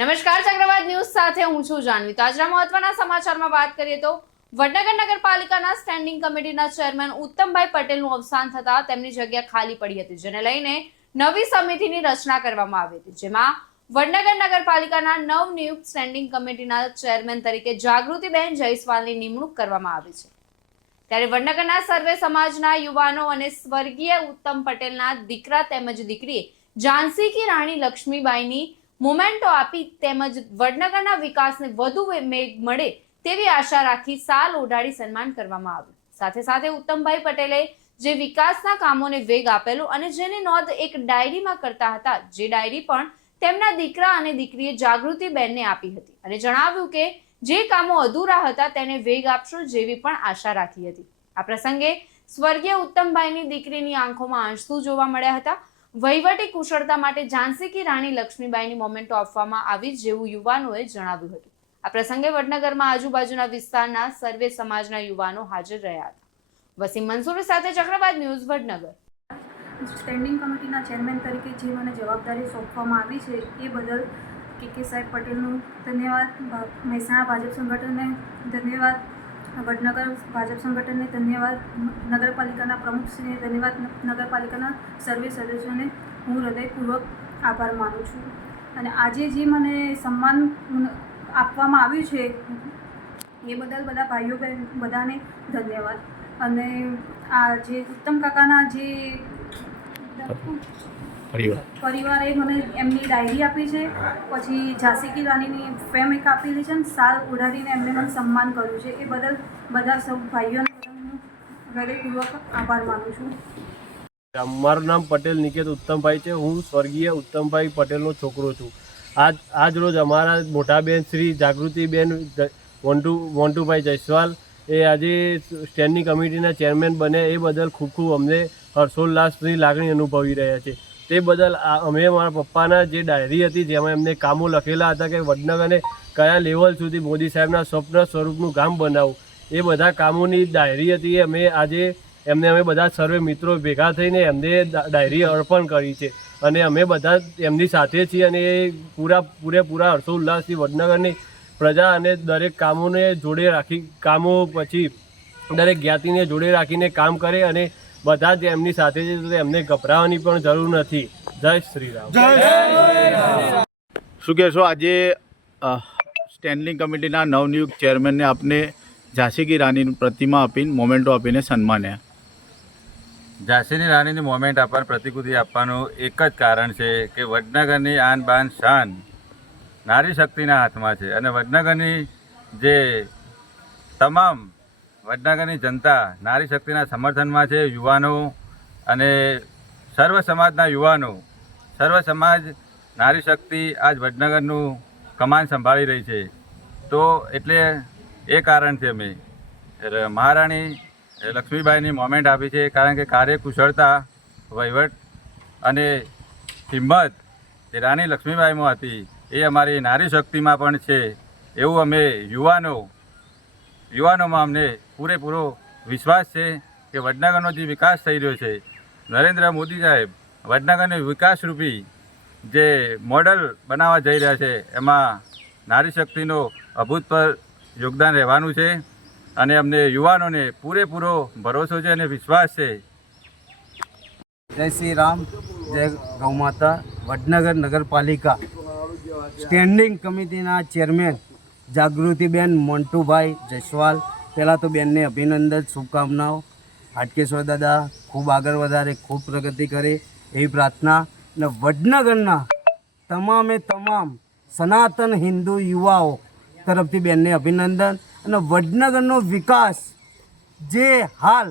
નમસ્કાર, ચક્રવાત ન્યૂઝ સાથે હું છું જાનવી. તો આજના મહત્વના સમાચારમાં વાત કરીએ તો વડનગર નગરપાલિકાના સ્ટેન્ડિંગ કમિટીના ચેરમેન ઉત્તમભાઈ પટેલનું અવસાન થતા તેમની જગ્યા ખાલી પડી હતી, જેને લઈને નવી સમિતિની રચના કરવામાં આવી હતી, જેમાં વડનગર નગરપાલિકાના નવનિયુક્ત સ્ટેન્ડિંગ કમિટીના ચેરમેન તરીકે જાગૃતિબેન જયસ્વાલની નિમણૂક કરવામાં આવી છે. ત્યારે વડનગરના સર્વે સમાજના યુવાનો અને સ્વર્ગીય ઉત્તમ પટેલના દીકરા તેમજ દીકરીએ ઝાંસી કી રાણી લક્ષ્મીબાઈની મોમેન્ટો આપી તેમજ વડનગરના વિકાસને વધુ વે- મેઘ મળે તેવી આશા રાખી સાલ ઓઢાડી સન્માન કરવામાં આવ્યું. સાથે સાથે ઉત્તમભાઈ પટેલે જે વિકાસના કામોને વેગ આપેલો અને જેની નોંધ એક ડાયરીમાં કરતા હતા, જે ડાયરી પણ તેમના દીકરા અને દીકરીએ જાગૃતિબેનને આપી હતી અને જણાવ્યું કે જે કામો અધૂરા હતા તેને વેગ આપશો જેવી પણ આશા રાખી હતી. આ પ્રસંગે સ્વર્ગીય ઉત્તમભાઈની દીકરીની આંખોમાં આંસુ જોવા મળ્યા હતા. વહીવટી કુશળતા માટે ઝાંસી કી રાણી લક્ષ્મીબાઈની મોમેન્ટો આપવામાં આવી જેવું યુવાનોએ જણાવ્યું હતું. આ પ્રસંગે વડનગરમાં આજુબાજુના વિસ્તારના સર્વે સમાજના યુવાનો હાજર રહ્યા હતા. વસીમ મંસૂરી સાથે ચક્રવાત ન્યૂઝ વડનગર. સ્ટેન્ડિંગ કમિટીના ચેરમેન તરીકે જે મને જવાબદારી સોંપવામાં આવી છે એ બદલ કે કે સાહેબ પટેલનું ધન્યવાદ. મહેસાણા ભાજપ સંગઠનને ધન્યવાદ. વડનગર ભાજપ સંગઠનને ધન્યવાદ, નગરપાલિકાના પ્રમુખશ્રીને ધન્યવાદ, નગરપાલિકાના સર્વે સદસ્યોને હું હૃદયપૂર્વક આભાર માનું છું. અને આજે જે મને સન્માન આપવામાં આવ્યું છે, એ બદલ બધા ભાઈઓ બહેન બધાને ધન્યવાદ. અને આ જે ઉત્તમ કાકાના જે પરિવાર. મને એમની ડાયરી આપી છે પછી ઝાંસી કી રાણીની ફેમ એક આપેલી છે ને સાલ ઉડાડીને એમને મને સન્માન કર્યું છે. એ બદલ બધા સૌ ભાઈઓને હું હૃદયપૂર્વક આભાર માનું છું. મારું નામ પટેલ નિકેત ઉત્તમભાઈ છે. હું સ્વર્ગીય ઉત્તમભાઈ પટેલનો છોકરો છું. આજ આજ રોજ અમારા મોટા બેન શ્રી જાગૃતિબેન વોન્ટુ વોન્ટુભાઈ જયસ્વાલ એ આજે સ્ટેન્ડિંગ કમિટીના ચેરમેન બને. એ બદલ ખૂબ ખૂબ અમને હર્ષોલ્લાસની લાગણી અનુભવી રહ્યા છે. તે બદલ અમે મારા પપ્પાના જે ડાયરી હતી જેમાં એમને કામો લખેલા હતા કે વડનગરને કયા લેવલ સુધી મોદી સાહેબના સ્વપ્ન સ્વરૂપનું ગામ બનાવવું, એ બધા કામોની ડાયરી હતી. એ અમે આજે એમને અમે બધા સર્વે મિત્રો ભેગા થઈને એમને ડાયરી અર્પણ કરી છે. અને અમે બધા એમની સાથે છીએ અને એ પૂરા, પૂરેપૂરા હર્ષોલ્લાસથી વડનગરની પ્રજા અને દરેક કામોને જોડે રાખી, કામો પછી દરેક જ્ઞાતિને જોડે રાખીને કામ કરે અને બધા જ એમની સાથે છે તો એમને ગભરાવાની પણ જરૂર નથી. જય શ્રી રામ શું કહેશો આજે સ્ટેન્ડિંગ કમિટીના નવનિયુક્ત ચેરમેનને આપને ઝાંસી કી રાણીની પ્રતિમા આપીને મોમેન્ટો આપીને સન્માન્યા. ઝાંસીની રાણીની મોમેન્ટ આપવાનું પ્રતિકૃતિ આપવાનું એક જ કારણ છે કે વડનગરની આન બાન શાન નારી શક્તિના હાથમાં છે. અને વડનગરની જે તમામ વડનગરની જનતા નારી શક્તિના સમર્થનમાં છે, યુવાનો અને સર્વ સમાજના યુવાનો. સર્વ સમાજ નારી શક્તિ આજ વડનગરનું કમાન સંભાળી રહી છે. તો એટલે એ કારણથી અમે. મહારાણી લક્ષ્મીબાઈની મોમેન્ટ આપી છે, કારણ કે કાર્યકુશળતા, વહીવટ અને હિંમત જે રાણી લક્ષ્મીબાઈમાં હતી. એ અમારી નારી શક્તિમાં પણ છે. એવું અમે યુવાનો, યુવાનોમાં અમને પૂરેપૂરો વિશ્વાસ છે કે વડનગરનો જે વિકાસ થઈ રહ્યો છે, નરેન્દ્ર મોદી સાહેબ વડનગરને વિકાસરૂપી જે મોડલ બનાવવા જઈ રહ્યા છે, એમાં નારી શક્તિનો અભૂતપૂર્વ યોગદાન રહેવાનું છે અને અમને યુવાનોને પૂરેપૂરો ભરોસો છે અને વિશ્વાસ છે. જય શ્રી રામ, જય ગૌ માતા, વડનગર નગરપાલિકા. સ્ટેન્ડિંગ કમિટીના ચેરમેન જાગૃતિબેન મોન્ટુભાઈ જયસ્વાલ પહેલાં તો બેનને અભિનંદન, શુભકામનાઓ. હાટકેશ્વર દાદા, ખૂબ આગળ વધારે, ખૂબ પ્રગતિ કરે. એવી પ્રાર્થના અને વડનગરના તમામે તમામ સનાતન હિન્દુ યુવાઓ તરફથી બેનને અભિનંદન અને વડનગરનો વિકાસ જે હાલ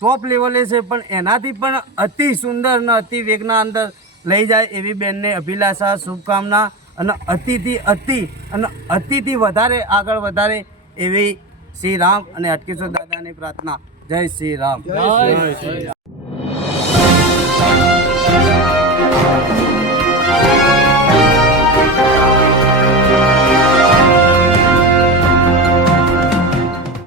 ટોપ લેવલે છે, પણ એનાથી પણ અતિ સુંદર અને અતિ વેગના અંદર લઈ જાય એવી બેનને અભિલાષા, શુભકામના અને અતિથી અતિ અને અતિથી વધારે આગળ વધારે એવી શ્રી રામ અને અટકેશ્વર દાદાની પ્રાર્થના. જય શ્રી રામ.